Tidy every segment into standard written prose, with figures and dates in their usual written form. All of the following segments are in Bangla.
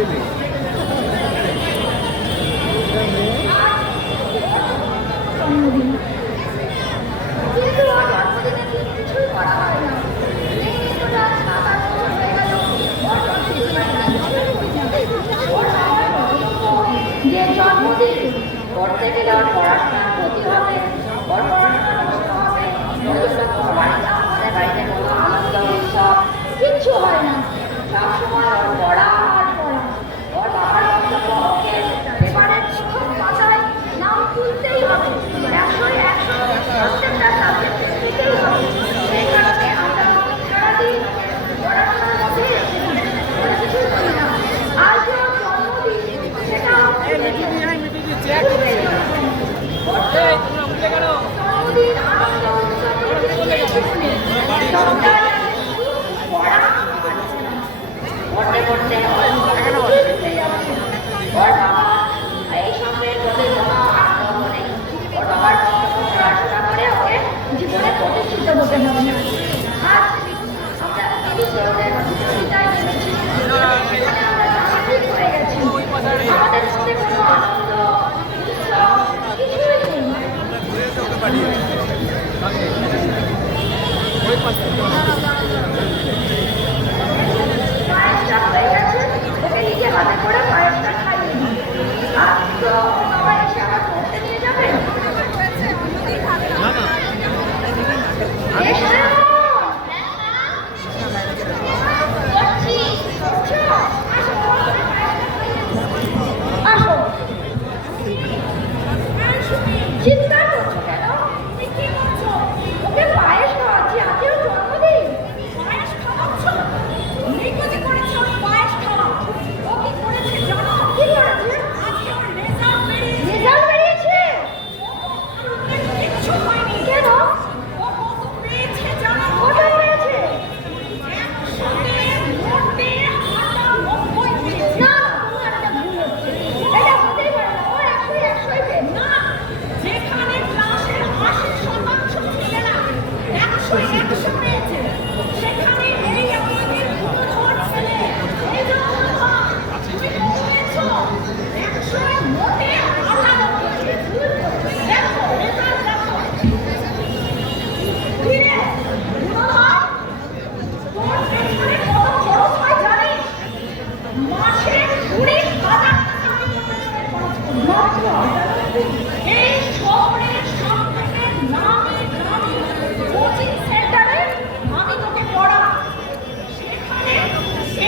যে জন্মদিন করতে গেলে ওর পড়াশোনার ক্ষতি হবে, ওর পড়াশোনা নষ্ট হবে, আমাদের বাড়িতে কোনো আনন্দ উৎসব কিচ্ছু হয় না। সবসময় ওর পড়া আর পড়া। ওর বাবার বক্তব্য ওকে এবারের প্রথম পাতায় নাম তুলতেই হবে, 100 প্রত্যেকটা সাবজেক্টে দিতেই হবে। সেই কারণে আমরা সারাদিন পড়াশোনার মধ্যে কিছুই করি না। আর যে জন্মদিন সেটা জন্মদিন আনন্দ পড়তে পড়তে ওর বাবা এই সঙ্গে প্রতি কোনো আগ্রহ নেই। ওর বাবার পড়াশোনা করে ওকে জীবনে প্রতিষ্ঠিত হতে হবে না। আর আমরা বিদ্যালয়ের বিরোধিতায় নেমেছি, এখানে আমরা সামাজিক হয়ে গেছি। আমাদের মধ্যে কোনো আনন্দ উৎসব কিছুই নেই। পায়েসটা হয়ে গেছে, ওকে নিজে হাতে করে পায়েসটা খাইয়ে দিই। আর তো বাবা এসে আবার পড়তে নিয়ে যাবে। আসো, চিৎকার করছো কেন? ওকে পায়েস খাওয়াচ্ছি, আজও জন্মদিন। পায়েস খাওয়াচ্ছ? কি করেছে? রেজাল্ট বেরিয়েছে? কেন? কত পেয়েছে? না, তোমার একটা ভুল হচ্ছে। এটা হতেই পারে না, ও 100-100 পেয়েছে। যেখানে ক্লাসের 80% ছেলেরা 100 পেয়েছে, সেখানে এই আমাদের দুজন ছেলে এই যে তুমি পেয়েছো 100 মোটে 98। দেখো রেজাল্ট দেখো। কি রে গুণধর, তোর পেছনে কত খরচ হয় জানিস? মাসে 20,000 টাকা আমি খরচ করি মাত্র। এই শহরের সবথেকে নামি দামি কোচিং সেন্টারে আমি তোকে পড়া। সেখানে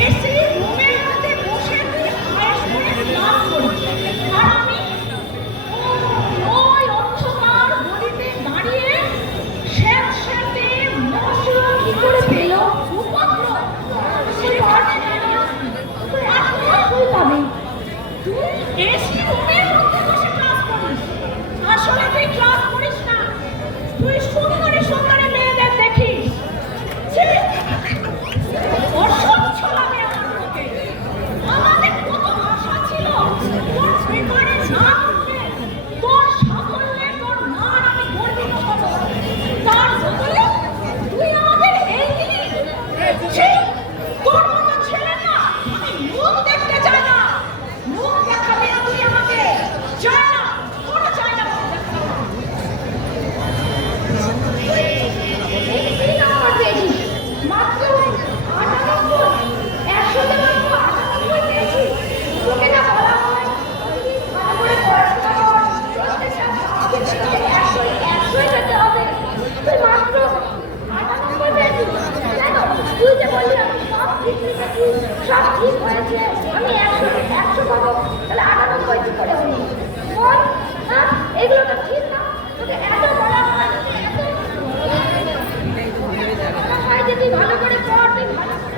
এসি রুমের মধ্যে বসে তুই আয়েশ করে ক্লাস করিস, আর আমি ওই অন্ধকার গলিতে দাঁড়িয়ে স্যাঁতস্যাঁতে মশলা কি করে পেল? উপদ্রব সেখানে তুই পাবি। তুই এসি রুমের মধ্যে বসে ক্লাস করিস। আসলে তুই ক্লাস করিস না, তুই সুন্দরী সুন্দরী মেয়েদের দেখিস। অসহ্য লাগে আমার তোকে। আমাদের কত আশা ছিল তোর পেপারে নাম উঠবে, তোর সাফল্যে তোর নাম আমি গর্বিত হব। তার বদলে তুই আমাদের এই দিনে তোর মতো ছেলে না আমি মুখ দেখতে চাই না। মুখ দেখাবি না তুই আমাকে, চাই না, কোনো চাই না মুখ দেখাবি না। এই নাম্বার পেয়েছিস মাত্র 98, 100তে মাত্র 98 পেয়েছিস। তোকে না বলা হয় ভালো করে পড়াশোনা কর, প্রত্যেকটা সাবজেক্টে 100 পেতে হবে। তুই মাত্র 98 পেয়েছিস। কেন? তুই যে বললি আমি সব ঠিক লিখেছি, সব ঠিক হয়েছে, আমি 100 পাবো, তাহলে 98 কি করে হলো? বল, হ্যাঁ, এগুলো তো ঠিক না। তোকে এত বলা হয়, যে তুই ভালো করে পড়, তুই ভালো করে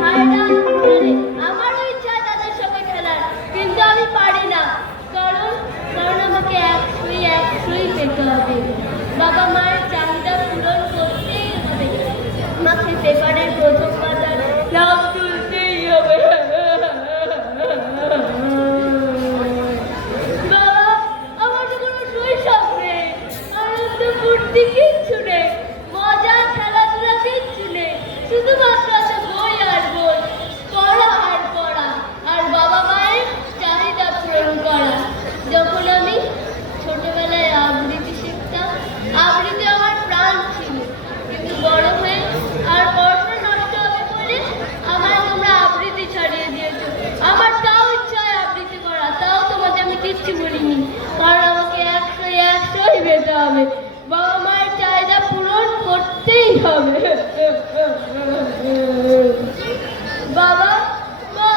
ভাইরা জানে আমারও ইচ্ছা তাদের সঙ্গে খেলার, কিন্তু আমি পারি না। কারণ কারণ আমাকে একশোই পেতে হবে। বাবা মায়ের চাহিদা পূরণ করতেই হবে। আমাকে পেপারের প্রথম পাতার নাম তুলতেই হবে। বাবা, আমার তো কোনো শৈশব নেই, আনন্দ ফুর্তি কিচ্ছু নেই, মজা খেলাধুলা কিচ্ছু নেই, শুধুমাত্র আছে বই আর বই, পড়া আর পড়া, আর বাবা মায়ের চাহিদা পূরণ করা। যখন আমি ছোটবেলায় আবৃত্তি শিখতাম, আবৃত্তি আমার প্রাণ ছিল, কিন্তু বড় হয়ে আর পড়াশোনা নষ্ট হবে বলে আমায় তোমরা আবৃত্তি ছাড়িয়ে দিয়েছো। আমার তাও ইচ্ছা হয় আবৃত্তি করা, তাও তোমাদের আমি কিচ্ছু বলিনি, কারণ আমাকে একশোই পেতে হবে। বাবা মায়ের চাহিদা পূরণ করতেই হবে। বাবা মা,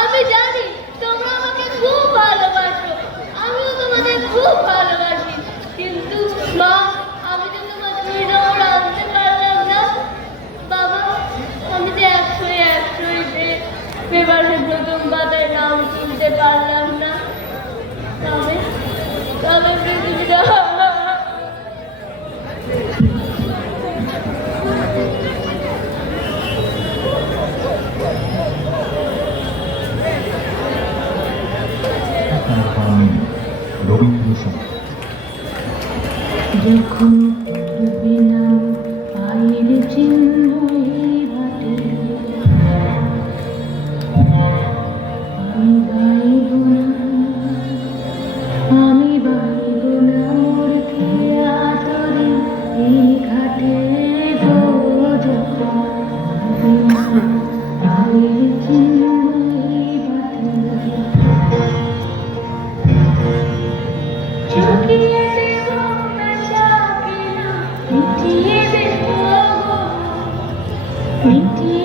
আমি জানি তোমরা আমাকে খুব ভালোবাসো, আমিও তোমাদের খুব ভালোবাসি, কিন্তু মা, আমি তো তোমাদের মিরর আনতে পারলাম না। বাবা, আমি তো একশোই পেপারের প্রথম পাতায় নাম তুলতে পারলাম না। তবে পৃথিবীটা রবীন্দ্রসঙ্গীত। যখন পড়বে না পায়ের চিহ্ন এই বাটে, আমি গাইব না মোর ফিরে আদরে এই ঘাটে গো। যখন পড়বে না পায়ের চিহ্ন এই বাটে, চুকিয়ে দেব বেচাকেনা, মিটিয়ে দেব গো, মিটিয়ে